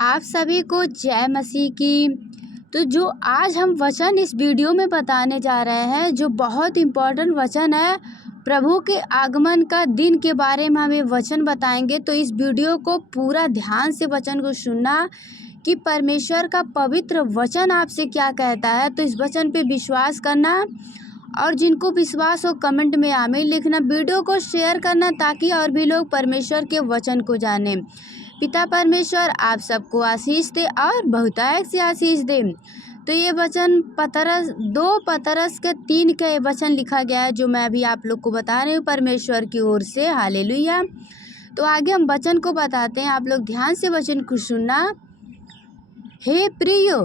आप सभी को जय मसीह की। तो जो आज हम वचन इस वीडियो में बताने जा रहे हैं, जो बहुत इम्पोर्टेंट वचन है, प्रभु के आगमन का दिन के बारे में हम ये वचन बताएंगे। तो इस वीडियो को पूरा ध्यान से वचन को सुनना कि परमेश्वर का पवित्र वचन आपसे क्या कहता है। तो इस वचन पे विश्वास करना और जिनको विश्वास हो कमेंट में आमीन लिखना, वीडियो को शेयर करना ताकि और भी लोग परमेश्वर के वचन को जाने। पिता परमेश्वर आप सबको आशीष दे और बहुतायत से आशीष दे। तो ये वचन पतरस 2 पतरस के 3 का ये वचन लिखा गया है, जो मैं अभी आप लोग को बता रही हूँ परमेश्वर की ओर से। हालेलुया। तो आगे हम वचन को बताते हैं, आप लोग ध्यान से वचन को सुनना। हे प्रियो,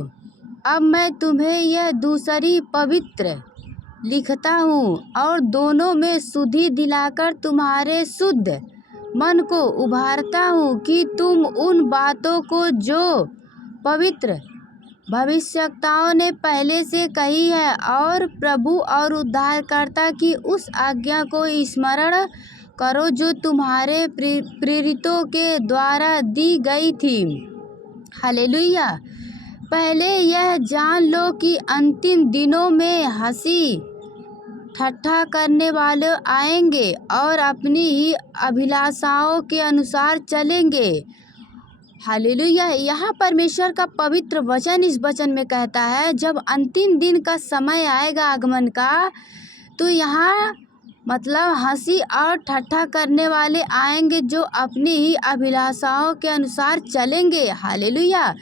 अब मैं तुम्हें यह दूसरी पवित्र लिखता हूँ और दोनों में शुद्धि दिलाकर तुम्हारे शुद्ध मन को उभारता हूँ कि तुम उन बातों को जो पवित्र भविष्यवक्ताओं ने पहले से कही है और प्रभु और उद्धारकर्ता की उस आज्ञा को स्मरण करो जो तुम्हारे प्रेरितों के द्वारा दी गई थी। हालेलुया। पहले यह जान लो कि अंतिम दिनों में हंसी ठट्ठा करने वाले आएंगे और अपनी ही अभिलाषाओं के अनुसार चलेंगे। हालेलुया। यहाँ परमेश्वर का पवित्र वचन इस वचन में कहता है, जब अंतिम दिन का समय आएगा आगमन का, तो यहाँ मतलब हंसी और ठट्ठा करने वाले आएंगे जो अपनी ही अभिलाषाओं के अनुसार चलेंगे। हालेलुया।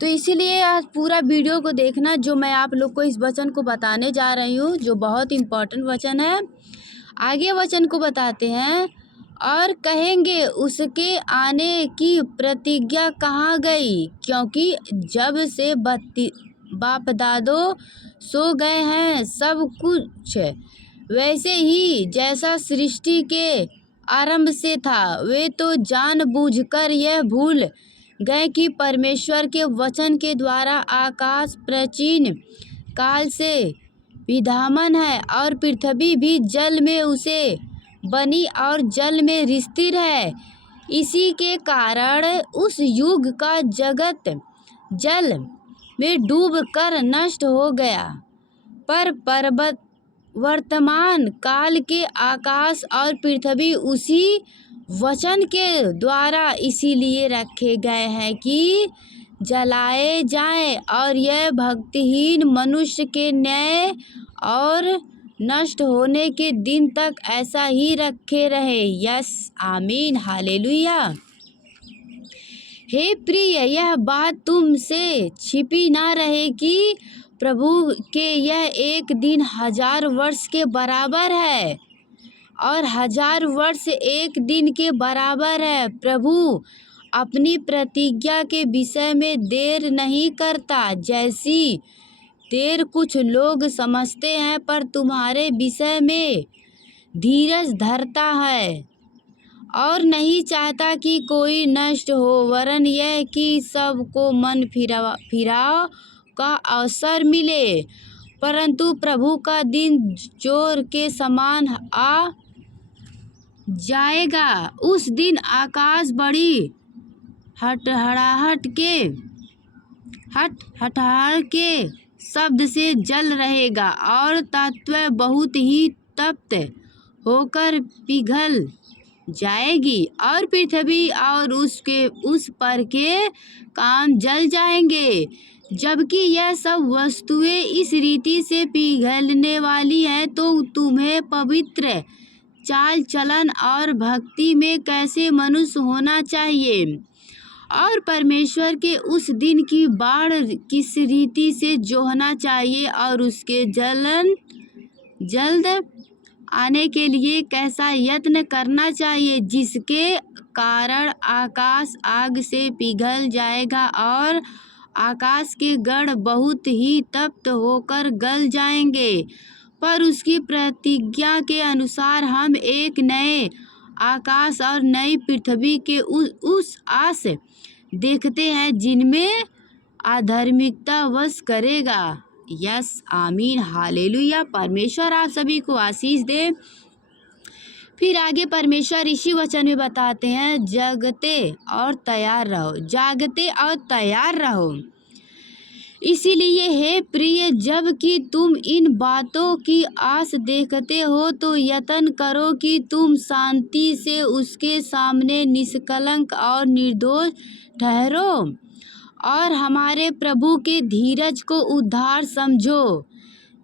तो इसीलिए आज पूरा वीडियो को देखना, जो मैं आप लोग को इस वचन को बताने जा रही हूँ, जो बहुत इम्पोर्टेंट वचन है। आगे वचन को बताते हैं, और कहेंगे उसके आने की प्रतिज्ञा कहाँ गई, क्योंकि जब से बाप दादो सो गए हैं सब कुछ वैसे ही जैसा सृष्टि के आरंभ से था। वे तो जानबूझकर यह भूल गए कि परमेश्वर के वचन के द्वारा आकाश प्राचीन काल से विद्यमान है और पृथ्वी भी जल में उसे बनी और जल में स्थिर है। इसी के कारण उस युग का जगत जल में डूब कर नष्ट हो गया, पर वर्तमान काल के आकाश और पृथ्वी उसी वचन के द्वारा इसीलिए रखे गए हैं कि जलाए जाएं, और यह भक्तिहीन मनुष्य के न्याय और नष्ट होने के दिन तक ऐसा ही रखे रहे। यस आमीन। हालेलुया। हे प्रिय, यह बात तुमसे छिपी ना रहे कि प्रभु के यह एक दिन 1000 वर्ष के बराबर है और 1000 वर्ष एक दिन के बराबर है। प्रभु अपनी प्रतिज्ञा के विषय में देर नहीं करता, जैसी देर कुछ लोग समझते हैं, पर तुम्हारे विषय में धीरज धरता है और नहीं चाहता कि कोई नष्ट हो, वरन यह कि सबको मन फिराव का अवसर मिले। परंतु प्रभु का दिन जोर के समान आ जाएगा। उस दिन आकाश बड़ी हटहड़ाहट के शब्द से जल रहेगा और तत्व बहुत ही तप्त होकर पिघल जाएगी और पृथ्वी और उस पर के काम जल जाएंगे। जबकि यह सब वस्तुएं इस रीति से पिघलने वाली है, तो तुम्हें पवित्र चाल चलन और भक्ति में कैसे मनुष्य होना चाहिए और परमेश्वर के उस दिन की बाढ़ किस रीति से जोहना चाहिए और उसके जल्द आने के लिए कैसा यत्न करना चाहिए, जिसके कारण आकाश आग से पिघल जाएगा और आकाश के गढ़ बहुत ही तप्त होकर गल जाएंगे। पर उसकी प्रतिज्ञा के अनुसार हम एक नए आकाश और नई पृथ्वी के उस आस देखते हैं जिनमें अधार्मिकता वश करेगा। यस आमीन। हालेलुया। परमेश्वर आप सभी को आशीष दे। फिर आगे परमेश्वर इसी वचन में बताते हैं, जागते और तैयार रहो, जागते और तैयार रहो। इसीलिए हे प्रिय, जब कि तुम इन बातों की आस देखते हो तो यत्न करो कि तुम शांति से उसके सामने निष्कलंक और निर्दोष ठहरो और हमारे प्रभु के धीरज को उद्धार समझो,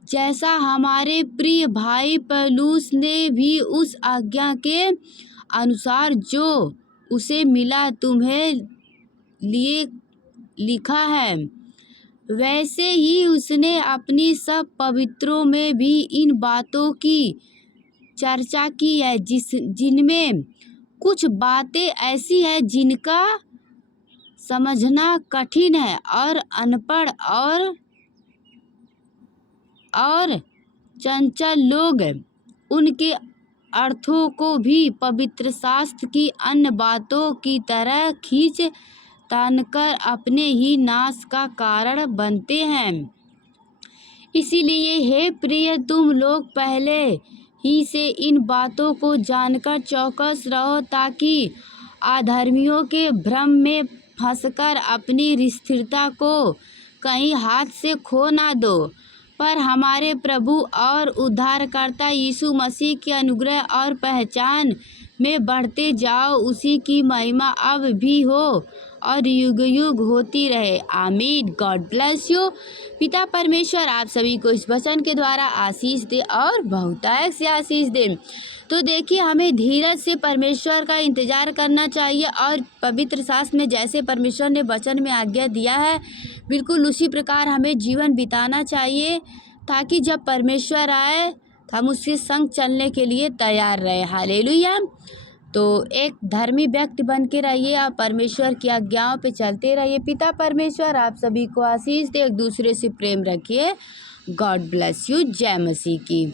जैसा हमारे प्रिय भाई पौलुस ने भी उस आज्ञा के अनुसार जो उसे मिला तुम्हें लिए लिखा है, वैसे ही उसने अपनी सब पवित्रों में भी इन बातों की चर्चा की है, जिनमें कुछ बातें ऐसी हैं जिनका समझना कठिन है और अनपढ़ और चंचल लोग उनके अर्थों को भी पवित्र शास्त्र की अन्य बातों की तरह खींच तानकर अपने ही नाश का कारण बनते हैं। इसीलिए हे प्रिय, तुम लोग पहले ही से इन बातों को जानकर चौकस रहो, ताकि अधर्मियों के भ्रम में फंसकर अपनी स्थिरता को कहीं हाथ से खो ना दो, पर हमारे प्रभु और उद्धारकर्ता यीशु मसीह के अनुग्रह और पहचान में बढ़ते जाओ। उसी की महिमा अब भी हो और युग युग होती रहे। आमीन। God bless you. पिता परमेश्वर आप सभी को इस वचन के द्वारा आशीष दे और बहुतायत से आशीष दे। तो देखिए, हमें धीरज से परमेश्वर का इंतज़ार करना चाहिए और पवित्र शास्त्र में जैसे परमेश्वर ने वचन में आज्ञा दिया है, बिल्कुल उसी प्रकार हमें जीवन बिताना चाहिए, ताकि जब परमेश्वर आए तो हम उसके संग चलने के लिए तैयार रहे। हालेलुया। तो एक धर्मी व्यक्ति बन के रहिए और परमेश्वर की आज्ञाओं पे चलते रहिए। पिता परमेश्वर आप सभी को आशीष दे। एक दूसरे से प्रेम रखिए। God bless you. जय मसीह की।